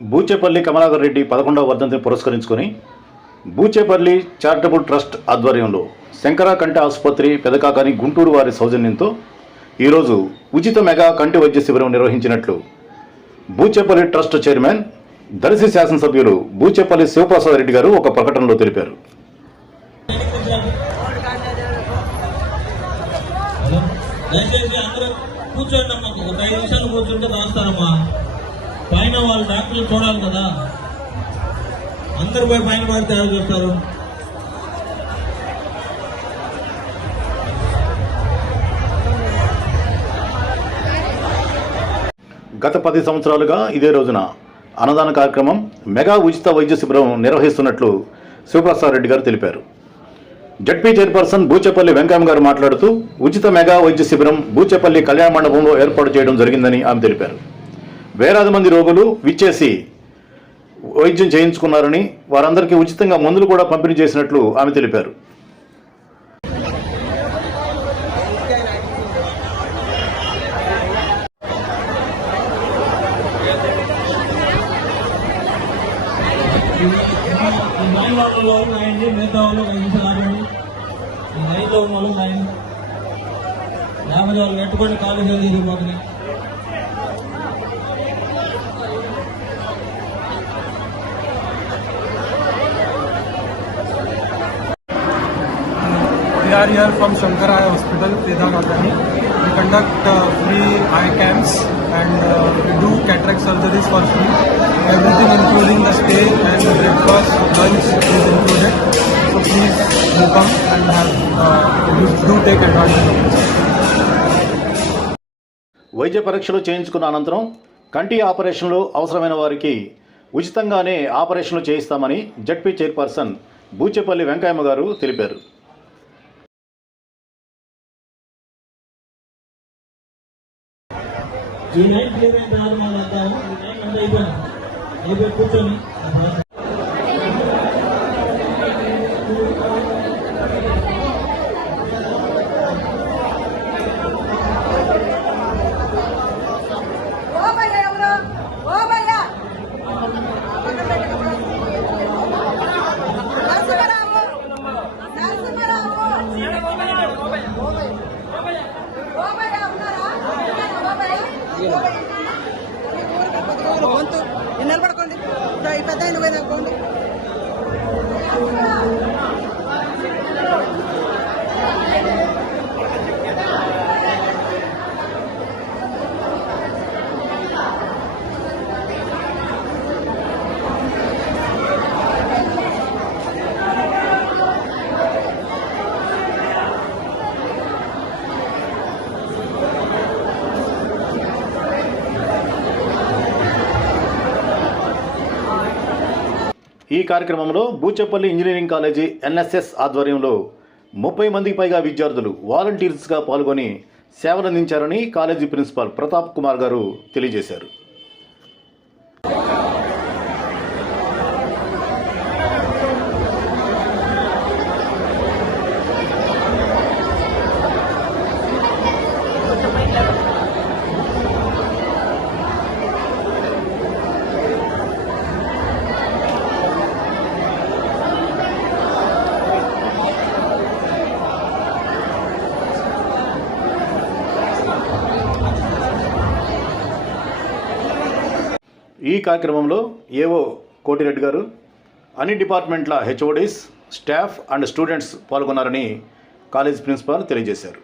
బూచేపల్లి కమలాకర్ రెడ్డి పదకొండవ వర్ధంతిని పురస్కరించుకొని బూచేపల్లి చారిటబుల్ ట్రస్ట్ ఆధ్వర్యంలో శంకర కంటి ఆసుపత్రి పెదకాకాని గుంటూరు వారి సౌజన్యంతో ఈరోజు ఉచిత మెగా కంటి వైద్య శిబిరం నిర్వహించినట్లు బూచేపల్లి ట్రస్ట్ చైర్మన్ దర్శి శాసనసభ్యులు బూచేపల్లి శివప్రసాద్ రెడ్డి గారు ఒక ప్రకటనలో తెలిపారు. దయచేసి అందరూ కూర్చోండి అమ్మా. ఒక ఐదు నిమిషాలు కూర్చుంటే రాస్తారమ్మా పైన వాళ్ళు డాక్టర్లు చూడాలి కదా. అందరు పోయి పైన పడితే ఎవరు చూస్తారు. గత పది సంవత్సరాలుగా ఇదే రోజున అన్నదాన కార్యక్రమం మెగా ఉచిత వైద్య శిబిరం నిర్వహిస్తున్నట్లు శివప్రసాద్ రెడ్డి గారు తెలిపారు. జడ్పీ చైర్పర్సన్ బూచేపల్లి వెంకయ్య గారు మాట్లాడుతూ ఉచిత మెగా వైద్య శిబిరం బూచేపల్లి కళ్యాణ మండపంలో ఏర్పాటు చేయడం జరిగిందని ఆమె తెలిపారు. వేలాది మంది రోగులు విచ్చేసి వైద్యం చేయించుకున్నారని వారందరికీ ఉచితంగా మందులు కూడా పంపిణీ చేసినట్లు ఆమె తెలిపారు. పెట్టుకోండి కాలు వాళ్ళు రాయండి మిగతా వాళ్ళు ఒక ఐదు నిమిషాలు ఆగండి ఈ లైన్లో ఉన్న వాళ్ళు రాయండి లేకపోతే వాళ్ళు పెట్టుకొని కాలు చేసి పోతుంది We are here from Shankara Eye Hospital, Vedagakani. We conduct uh, free eye camps and uh, we do cataract surgeries for free. Everything including the stay and the breakfast, lunch is included. So please do come and have, uh, do, do take advantage of this. వైద్య పరీక్షలు చేయించుకున్న అనంతరం కంటి ఆపరేషన్లు అవసరమైన వారికి ఉచితంగానే ఆపరేషన్లు చేయిస్తామని జడ్పీ చైర్పర్సన్ బూచేపల్లి వెంకయ్యమ్మ గారు తెలిపారు ఈ లైన్ క్లియర్ అయిన తర్వాత మనం ఈ లైన్ అంతా అయిపోయింది. అయిపోయి కూర్చొని ఈ కార్యక్రమంలో బూచపల్లి ఇంజనీరింగ్ కాలేజీ ఎన్ఎస్ఎస్ ఆధ్వర్యంలో ముప్పై మందికి పైగా విద్యార్థులు వాలంటీర్స్గా పాల్గొని సేవలందించారని కాలేజీ ప్రిన్సిపాల్ ప్రతాప్ కుమార్ గారు తెలియజేశారు. ఈ కార్యక్రమంలో ఏవో కోటిరెడ్డి గారు అన్ని డిపార్ట్మెంట్ల హెచ్ఓడీస్ స్టాఫ్ అండ్ స్టూడెంట్స్ పాల్గొన్నారని కాలేజ్ ప్రిన్సిపాల్ తెలియజేశారు.